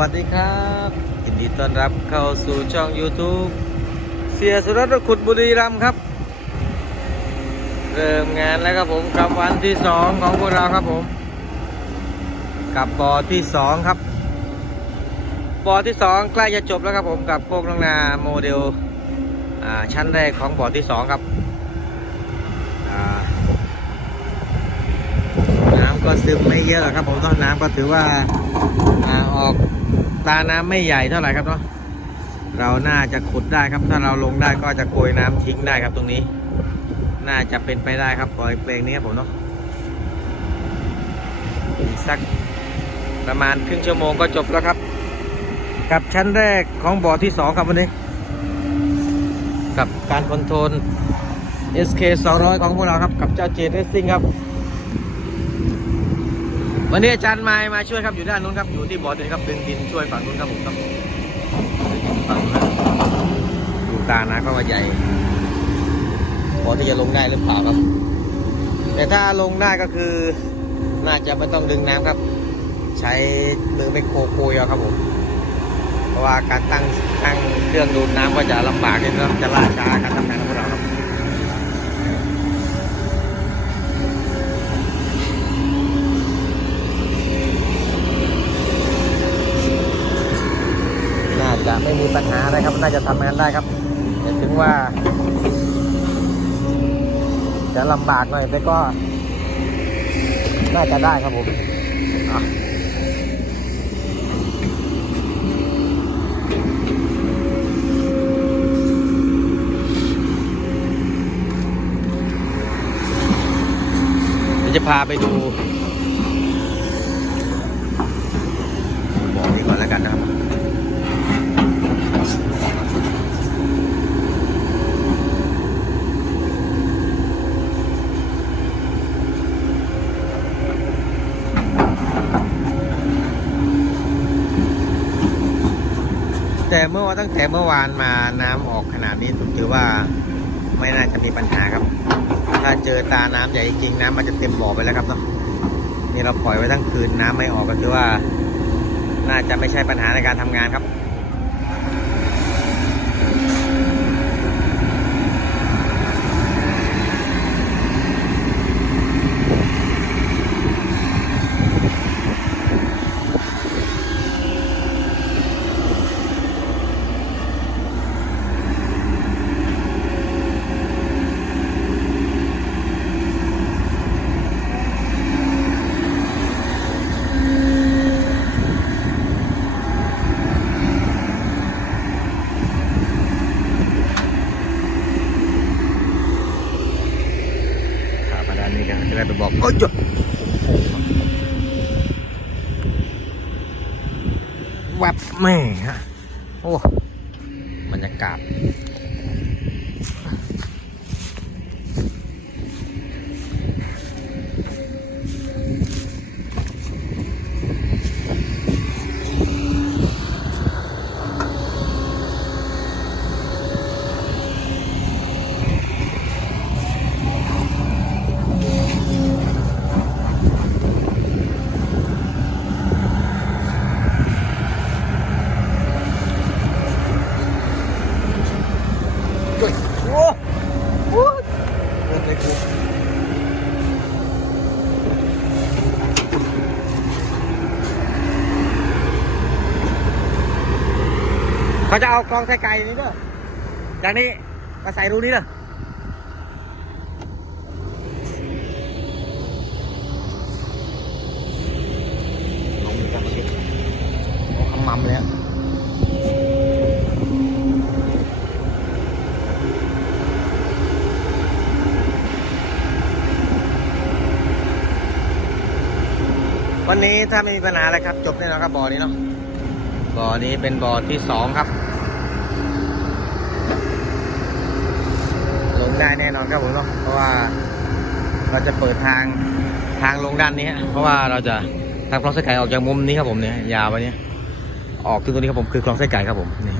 วัสดีครับยินดีต้อนรับเข้าสู่ช่อง YouTube เสียสุรัตน์ขุดบุรีรัมย์ครับ เริ่มงานแล้วครับผมกับวันที่สองของพวกเราครับผม กับบ่อที่สองครับบ่อที่สองใกล้จะจบแล้วครับผมกับโคกน้องนาโมเดลชั้นแรกของบ่อที่สองครับน้ำก็ซึมไม่เยอะหรอกครับผมต้นน้ำก็ถือว่าออก ตาน้ำไม่ใหญ่เท่าไหร่ครับเนาะเราน่าจะขุดได้ครับ ถ้าเราลงได้ก็จะโกยน้ำทิ้งได้ครับตรงนี้ น่าจะเป็นไปได้ครับปล่อยเพลงนี้ครับผมเนาะอีกสักประมาณครึ่งชั่วโมงก็จบแล้วครับ กับชั้นแรกของบ่อที่สองครับวันนี้ กับการคอนโทรล SK 200 ของพวกเราครับ กับเจ้าเจนเรสซิ่งครับ วันนี้อาจารย์มายมาช่วยครับอยู่ด้านนู้นครับอยู่ที่บ่อนี้ครับดึงดินช่วยฝั่งนู้นครับผมครับดึงดินฝั่งนู้นดูตานะก็ว่าใหญ่พอที่จะลงได้หรือเปล่าครับ แต่ถ้าลงได้ก็คือน่าจะไม่ต้องดึงน้ำครับ ใช้มือไมโคโคยเอาครับผมเพราะว่าการตั้งตั้งเครื่องดูดน้ำก็จะลำบากนิดนึงจะล่าช้าการทำงานของเราจะไม่มีปัญหาอะไรครับ น่าจะทำงานได้ครับแต่ถึงว่า จะลำบากหน่อยแต่ก็ น่าจะได้ครับผมจะพาไปดูบอกนี้ก่อนแล้วกันนะครับ แต่ เมื่อวานตั้งแต่เมื่อวานมาน้ำออกขนาดนี้ผมถือว่าไม่น่าจะมีปัญหาครับ ถ้าเจอตาน้ำใหญ่จริงน้ำมันจะเต็มบ่อไปแล้วครับเนาะนี่เราปล่อยไว้ทั้งคืนน้ำไม่ออกก็คือว่า น่าจะไม่ใช่ปัญหาในการทำงานครับ จะได้ไปบอกโอ้ยจุดแวบแม่ฮะ โอ้ บรรยากาศ จุดโอ้โหเกิดอะไรขึ้น เขาจะเอากรองใส่ไก่นี่เด้อจากนี้มาใส่รูนี้เลงกันมาดิโอ้ขมำเลยวันนี้ถ้าไม่มีปัญหาอะไรครับ จบแน่นอนครับบ่อนี้เนาะบ่อนี้เป็นบ่อที่สองครับ ลงได้แน่นอน ครับผมเนาะเพราะว่าเราจะเปิดทางทางลงด้านนี้ เพราะว่าเราจะทางคลองไส้ไก่ออกจากมุมนี้ครับผมเนี่ยยาวไปเนี่ยออกถึงตรงนี้ครับผมคือคลองไส้ไก่ครับผมนี่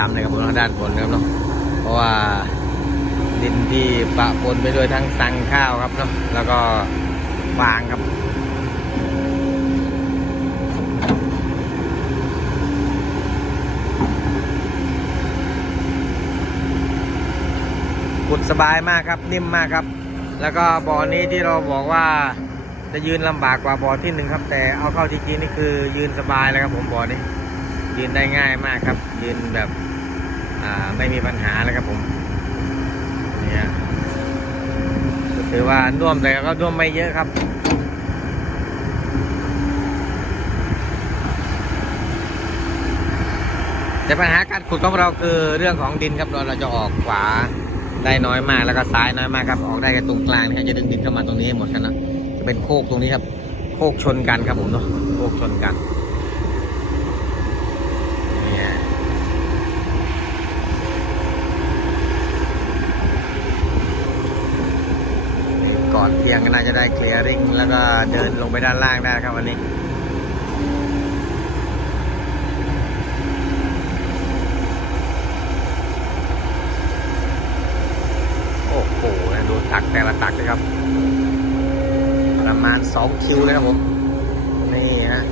ฮะำเลยครับผมทางด้านบนนะครับเนาะเพราะว่าดินที่ปะปนไปด้วยทั้งสังข้าวครับเนาะแล้วก็ฟางครับขุดสบายมากครับนิ่มมากครับ แล้วก็บ่อนี้ที่เราบอกว่าจะยืนลำบากกว่าบ่อที่หนึ่งครับ แต่เอาเข้าจริงๆนี่คือยืนสบายเลยครับผมบ่อนี้ ยืนได้ง่ายมากครับ ยืนแบบ ไม่มีปัญหาเลยครับผมเนี่ยก็ถือว่าน่วมแต่ก็น่วมไม่เยอะครับแต่ปัญหาการขุดของเราคือเรื่องของดินครับเราเราจะออกขวาได้น้อยมากแล้วก็ซ้ายน้อยมากครับ ออกได้แค่ตรงกลางนะครับจะดึงดินเข้ามาตรงนี้ให้หมดกันนะจะเป็นโคกตรงนี้ครับ โคกชนกันครับผมเนาะโคกชนกันเนี่ย ก่อนเที่ยงก็น่าจะได้เคลียร์ริ่งแล้วก็เดินลงไปด้านล่างได้ครับวันนี้โอ้โหดูตักแต่ละตักเลยครับ ประมาณสองคิวเลยครับผม นี่ฮะ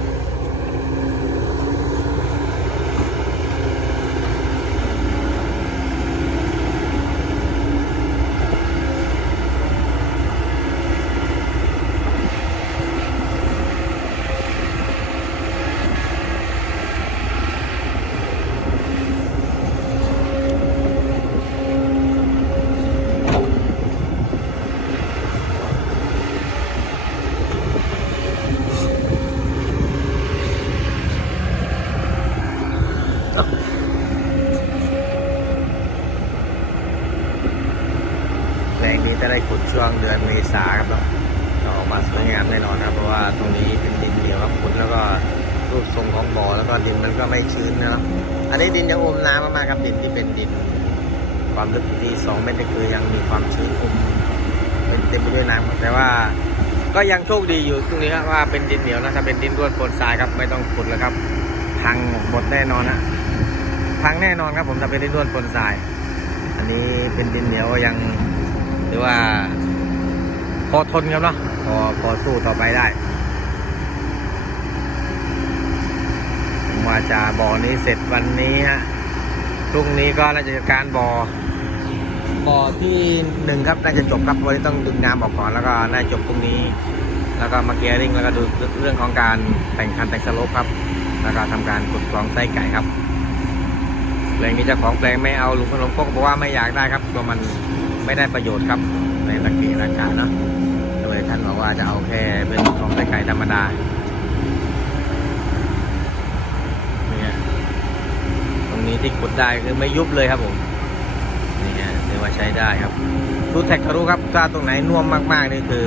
แรง นี้จะได้ขุดช่วงเดือนเมษาครับเนาจะออกมาสวยงามแน่นอนครับ เพราะว่าตรงนี้เป็นดินเหนียวครับขุดแล้วก็รูปทรงของบ่อแล้วก็ดินมันก็ไม่ชื้นนะครับ อันนี้ดินยังอมน้ำมากๆครับดินที่เป็นดิน ความลึกที่สองเมตรนี่คือยังมีความชื้นอมเป็นเต็มไปด้วยน้ำแต่ว่าก็ยังโชคดีอยู่ตรงนี้ครับว่าเป็นดินเหนียวนะถ้าเป็นดินร่วนโคลนทรายครับไม่ต้องขุดแล้วครับพังหมดแน่นอนนะพังแน่นอนครับผมถ้าเป็นดินร่วนโคลนทราย อันนี้เป็นดินเหนียวยัง หรือว่า พอทนครับเนาะพอพอสู้ต่อไปได้ผมว่าจะบ่อนี้เสร็จวันนี้ฮะพรุ่งนี้ก็น่าจะจัดการบ่อบ่อที่หนึ่งครับน่าจะจบครับวันนี้ต้องดึงน้ำออกก่อนแล้วก็น่าจะจบพรุ่งนี้ แล้วก็มาเกียร์ริงแล้วก็ดูเรื่องของการแต่งคันแต่งสโลปครับ แล้วก็ทำการขุดคลองไส้ไก่ครับแปลงนี้เจ้าของแปลงไม่เอาลุงขนมครกบอกว่าไม่อยากได้ครับตัวมัน ไม่ได้ประโยชน์ครับในตะเกียราคาเนาะโดยท่านบอกว่าจะเอาแค่เป็นของไก่ธรรมดาเนี่ยตรงนี้ที่ขุดได้คือไม่ยุบเลยครับผมนี่ฮะถือว่าใช้ได้ครับดูแท็กทะลุครับถ้าตรงไหนน่วมมากๆนี่คือ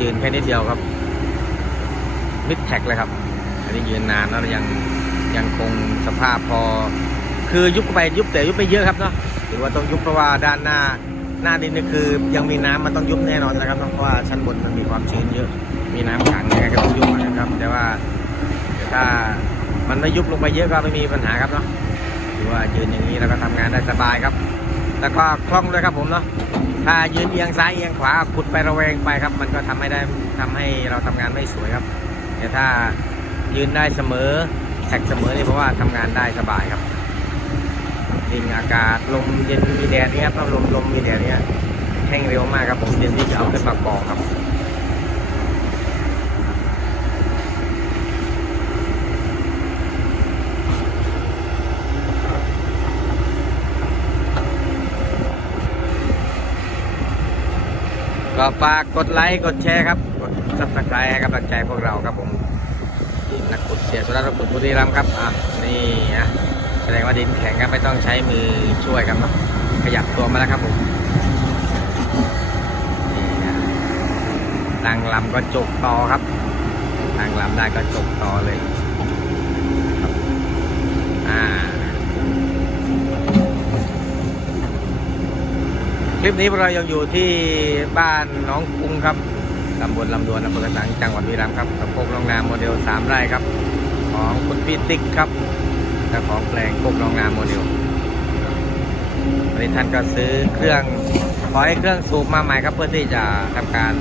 ยืนแค่นิดเดียวครับมิดแท็กเลยครับอันนี้ยืนนานแล้วยังยังคงสภาพพอ คือยุบไปยุบแต่ยุบไม่เยอะครับเนาะหรือว่าต้องยุบเพราะว่าด้านหน้า หน้าดินนี่คือยังมีน้ำมันต้องยุบแน่นอนนะครับเพราะว่าชั้นบนมันมีความชื้นเยอะ มีน้ำขังยังไงก็ต้องยุบนะครับ แต่ว่าถ้ามันไม่ยุบลงไปเยอะก็ไม่มีปัญหาครับเนาะหรือว่ายืนอย่างนี้แล้วก็ทำงานได้สบายครับ แล้วก็คล่องด้วยครับผมเนาะถ้ายืนเอียงซ้ายเอียงขวาขุดไประแวงไปครับ มันก็ทำไม่ได้ทำให้เราทำงานไม่สวยครับ แต่ถ้ายืนได้เสมอแท็กเสมอนี่เพราะว่าทำงานได้สบายครับ ดินอากาศลมเย็นมีแดดเนี่ยครับลมลมมีแดดเนี่ยแห้งเร็วมากครับผมเดินที่จะเอาขึ้นมากองครับก็ฝากกดไลค์กดแชร์ครับกดซับสไครต์ให้กำลังใจพวกเราครับผมทีมนักขุดเสียสุรัตน์ขุดบุรีรัมย์ครับอะนี่อะ แสดงว่าดินแข็งครับไม่ต้องใช้มือช่วยครับเนาะขยับตัวมาแล้วครับผมตั้งลำก็จกต่อครับตั้งลำได้ก็จกต่อเลยครับอ่าคลิปนี้เรายังอยู่ที่บ้านน้องกรุงครับตำบลลำดวนอำเภอกระสังจังหวัดบุรีรัมย์ครับกับโคกลองนาโมเดลสามไร่ครับ ของคุณพี่ติ๊กครับ เจ้าของแปลงโคกลองนาโมเดลวันนี้ท่านก็ซื้อเครื่องขอให้เครื่องสูบมาใหม่ครับเพื่อที่จะทำการ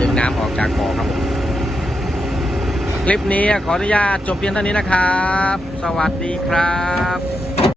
ดึงน้ำออกจากบ่อครับผมคลิปนี้ขออนุญาตจบเพียงเท่านี้นะครับ สวัสดีครับ